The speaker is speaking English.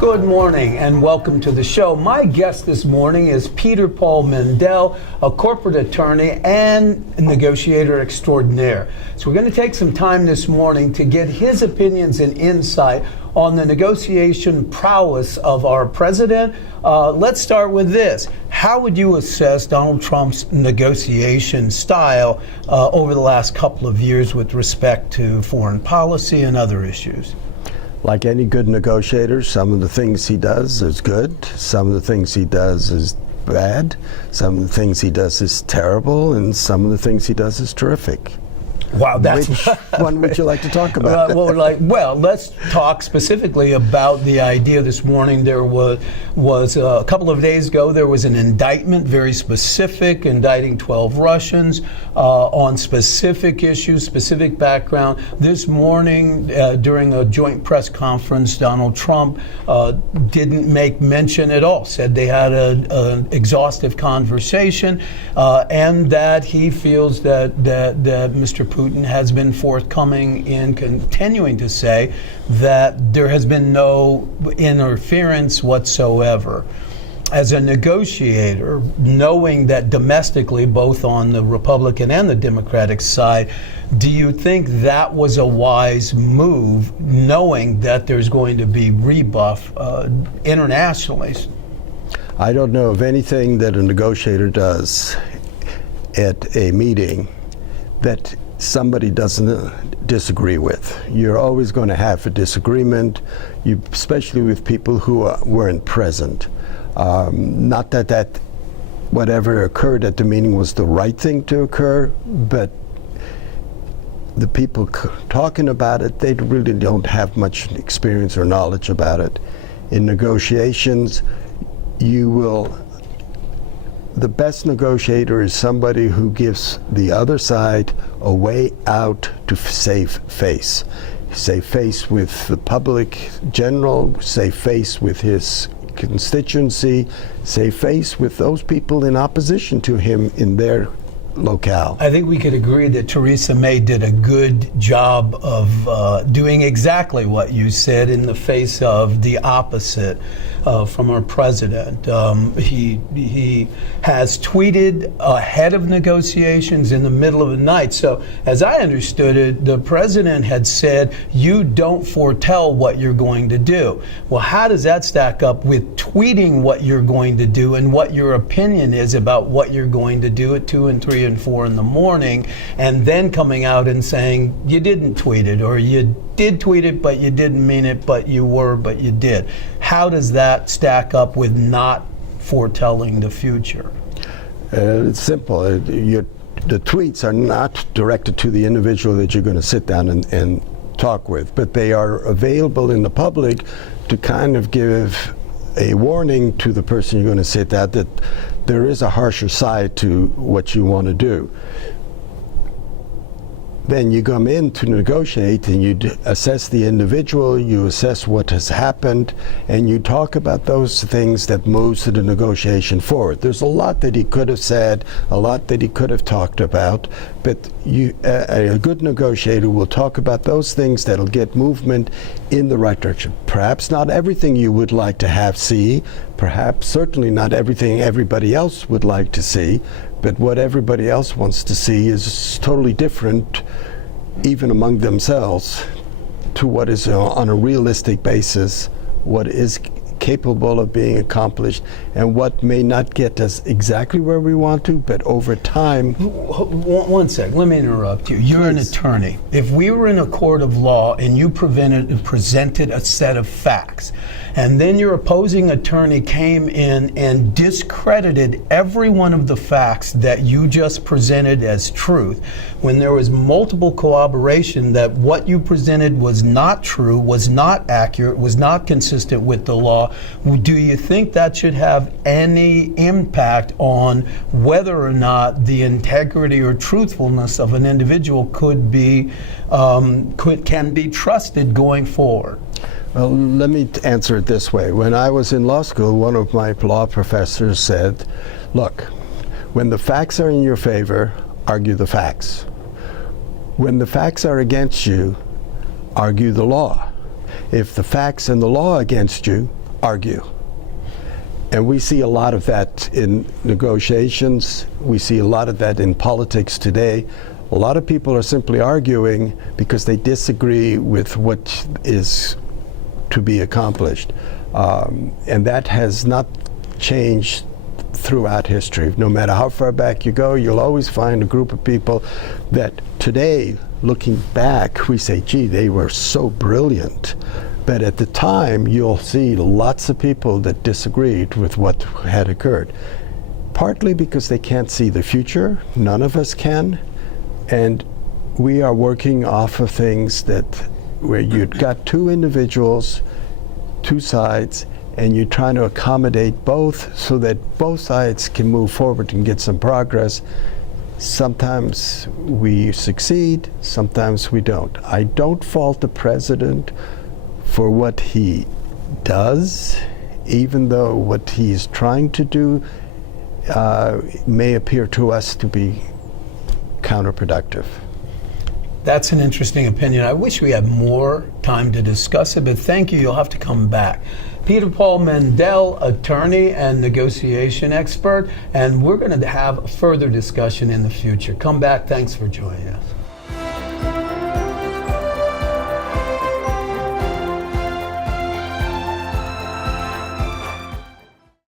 Good morning and welcome to the show. My guest this morning is Peter Paul Mendel, a corporate attorney and negotiator extraordinaire. So we're going to take some time this morning to get his opinions and insight on the negotiation prowess of our president. Let's start with this. How would you assess Donald Trump's negotiation style over the last couple of years with respect to foreign policy and other issues? Like any good negotiator, some of the things he does is good, some of the things he does is bad, some of the things he does is terrible, and some of the things he does is terrific. Wow, that's which one would you like to talk about? Well, let's talk specifically about the idea this morning. There was a couple of days ago, there was an indictment, very specific, indicting 12 Russians on specific issues, specific background. This morning, during a joint press conference, Donald Trump didn't make mention at all, said they had an exhaustive conversation, and that he feels that Mr. Putin has been forthcoming in continuing to say that there has been no interference whatsoever. As a negotiator, knowing that domestically, both on the Republican and the Democratic side, do you think that was a wise move, knowing that there's going to be rebuff internationally? I don't know of anything that a negotiator does at a meeting that somebody doesn't disagree with. You're always going to have a disagreement, especially with people who weren't present. Not that whatever occurred at the meeting was the right thing to occur, but the people talking about it, they really don't have much experience or knowledge about it. In negotiations, the best negotiator is somebody who gives the other side a way out to save face. Save face with the public general, save face with his constituency, save face with those people in opposition to him in their locale. I think we could agree that Theresa May did a good job of doing exactly what you said in the face of the opposite from our president. He has tweeted ahead of negotiations in the middle of the night. So as I understood it, the president had said, you don't foretell what you're going to do. Well, how does that stack up with tweeting what you're going to do and what your opinion is about what you're going to do at 2 and 3 and 4 in the morning, and then coming out and saying you didn't tweet it, or you did tweet it but you didn't mean it, but you did? How does that stack up with not foretelling the future? It's simple. The tweets are not directed to the individual that you're going to sit down and talk with, but they are available in the public to kind of give a warning to the person you're going to sit down that there is a harsher side to what you want to do. Then you come in to negotiate and you assess the individual, you assess what has happened, and you talk about those things that moves the negotiation forward. There's a lot that he could have said, a lot that he could have talked about, but a good negotiator will talk about those things that'll get movement in the right direction. Perhaps not everything you would like to see, perhaps certainly not everything everybody else would like to see, but what everybody else wants to see is totally different, even among themselves, to what is on a realistic basis, what is capable of being accomplished, and what may not get us exactly where we want to, but over time. One sec, let me interrupt you. You're an attorney. If we were in a court of law and you presented a set of facts, and then your opposing attorney came in and discredited every one of the facts that you just presented as truth, when there was multiple corroboration that what you presented was not true, was not accurate, was not consistent with the law, do you think that should have any impact on whether or not the integrity or truthfulness of an individual can be trusted going forward? Well, let me answer it this way. When I was in law school, one of my law professors said, look, when the facts are in your favor, argue the facts. When the facts are against you, argue the law. If the facts and the law are against you, argue. And we see a lot of that in negotiations. We see a lot of that in politics today. A lot of people are simply arguing because they disagree with what is to be accomplished. And that has not changed throughout history. No matter how far back you go, you'll always find a group of people that today, looking back, we say, gee, they were so brilliant. But at the time, you'll see lots of people that disagreed with what had occurred. Partly because they can't see the future. None of us can. And we are working off of things that where you've got two individuals, two sides, and you're trying to accommodate both so that both sides can move forward and get some progress. Sometimes we succeed, sometimes we don't. I don't fault the president for what he does, even though what he's trying to do may appear to us to be counterproductive. That's an interesting opinion. I wish we had more time to discuss it, but thank you. You'll have to come back. Peter Paul Mendel, attorney and negotiation expert, and we're going to have further discussion in the future. Come back. Thanks for joining us.